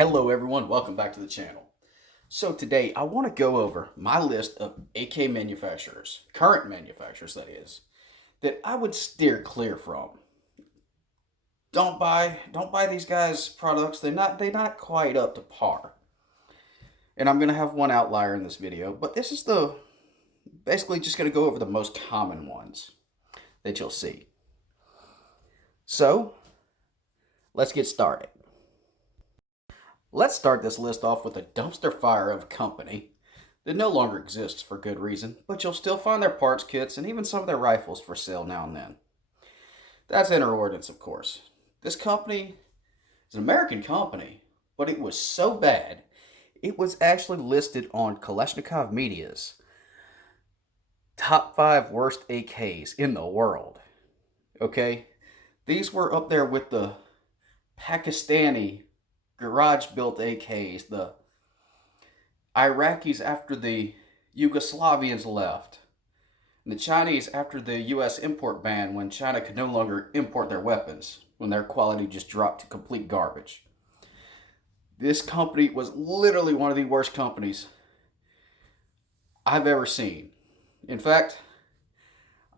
Hello everyone, welcome back to the channel. So today I want to go over my list of AK manufacturers, current manufacturers that is, that I would steer clear from. Don't buy these guys' products. They're not quite up to par. And I'm gonna have one outlier in this video, but this is basically just gonna go over the most common ones that you'll see. So let's get started. Let's start this list off with a dumpster fire of a company that no longer exists for good reason, but you'll still find their parts kits and even some of their rifles for sale now and then. That's Ordinance, of course. This company is an American company, but it was so bad, it was actually listed on Kalashnikov Media's top 5 worst AKs in the world. Okay? These were up there with the Pakistani garage-built AKs, the Iraqis after the Yugoslavians left, and the Chinese after the U.S. import ban when China could no longer import their weapons, when their quality just dropped to complete garbage. This company was literally one of the worst companies I've ever seen. In fact,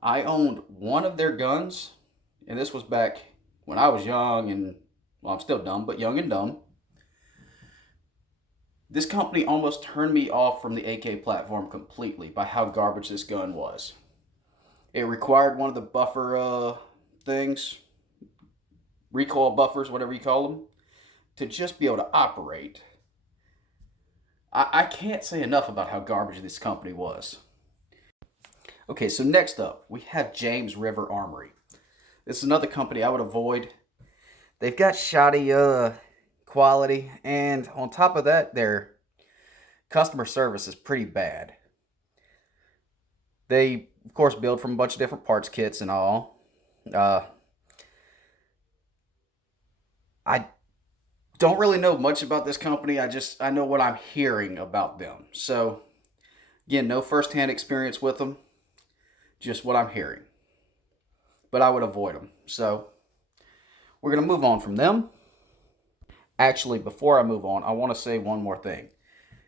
I owned one of their guns, and this was back when I was young and, well, I'm still dumb, but young and dumb. This company almost turned me off from the AK platform completely by how garbage this gun was. It required one of the buffer things, recoil buffers, whatever you call them, to just be able to operate. I can't say enough about how garbage this company was. Okay, so next up, we have James River Armory. This is another company I would avoid. They've got shoddy quality, and on top of that, their customer service is pretty bad. They, of course, build from a bunch of different parts kits and all. I don't really know much about this company. I know what I'm hearing about them. So, again, no first-hand experience with them, just what I'm hearing. But I would avoid them. So, we're going to move on from them. Actually, before I move on, I want to say one more thing.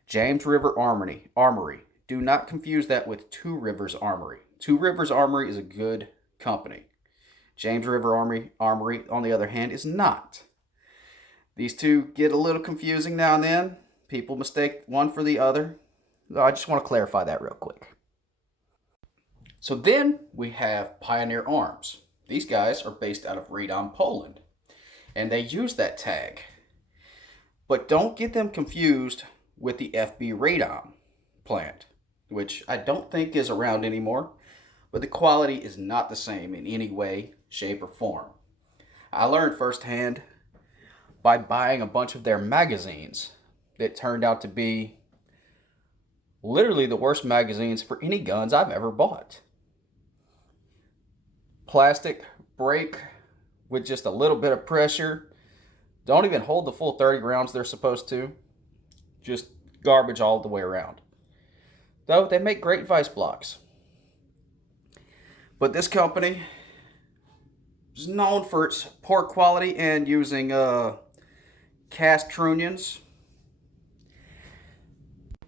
James River Armory. Do not confuse that with Two Rivers Armory. Two Rivers Armory is a good company. James River Armory, on the other hand, is not. These two get a little confusing now and then. People mistake one for the other. So I just want to clarify that real quick. So then we have Pioneer Arms. These guys are based out of Radon, Poland. And they use that tag. But don't get them confused with the FB Radon plant, which I don't think is around anymore, but the quality is not the same in any way, shape, or form. I learned firsthand by buying a bunch of their magazines that turned out to be literally the worst magazines for any guns I've ever bought. Plastic, break with just a little bit of pressure. Don't even hold the full 30 rounds they're supposed to. Just garbage all the way around. Though they make great vice blocks. But this company is known for its poor quality and using cast trunnions.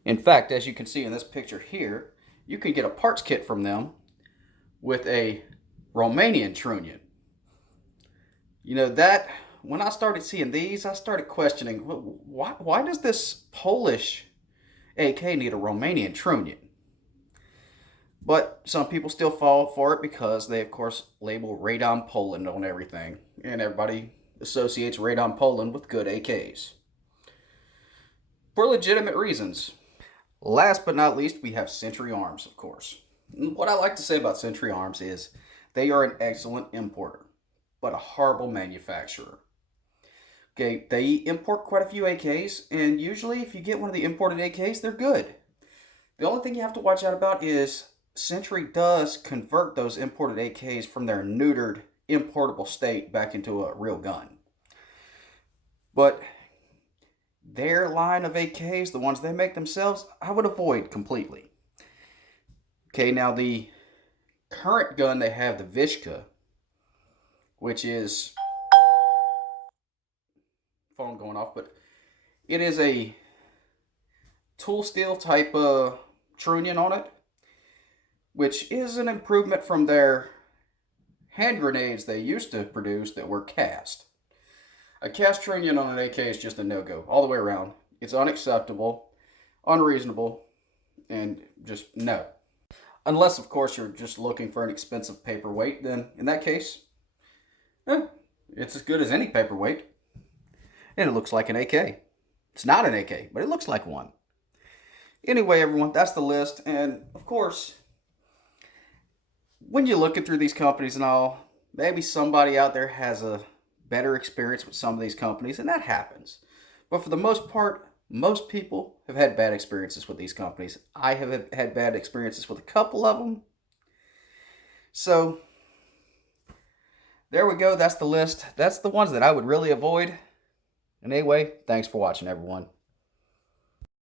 In fact, as you can see in this picture here, you can get a parts kit from them with a Romanian trunnion. You know, that when I started seeing these, I started questioning, why does this Polish AK need a Romanian trunnion? But some people still fall for it because they, of course, label Radon Poland on everything. And everybody associates Radon Poland with good AKs. For legitimate reasons. Last but not least, we have Sentry Arms, of course. And what I like to say about Sentry Arms is they are an excellent importer, but a horrible manufacturer. Okay, they import quite a few AKs, and usually if you get one of the imported AKs, they're good. The only thing you have to watch out about is Sentry does convert those imported AKs from their neutered, importable state back into a real gun. But their line of AKs, the ones they make themselves, I would avoid completely. Okay, now the current gun they have, the Vishka, which is phone going off, but It is a tool steel type trunnion on it, which is an improvement from their hand grenades they used to produce that were cast. A cast trunnion on an AK is just a no-go all the way around. It's unacceptable, unreasonable, and just no. Unless, of course, you're just looking for an expensive paperweight, then in that case, it's as good as any paperweight. And it looks like an AK. It's not an AK, but it looks like one. Anyway, everyone, that's the list. And, of course, when you're looking through these companies and all, maybe somebody out there has a better experience with some of these companies, and that happens. But for the most part, most people have had bad experiences with these companies. I have had bad experiences with a couple of them. So, there we go. That's the list. That's the ones that I would really avoid. And anyway, thanks for watching, everyone.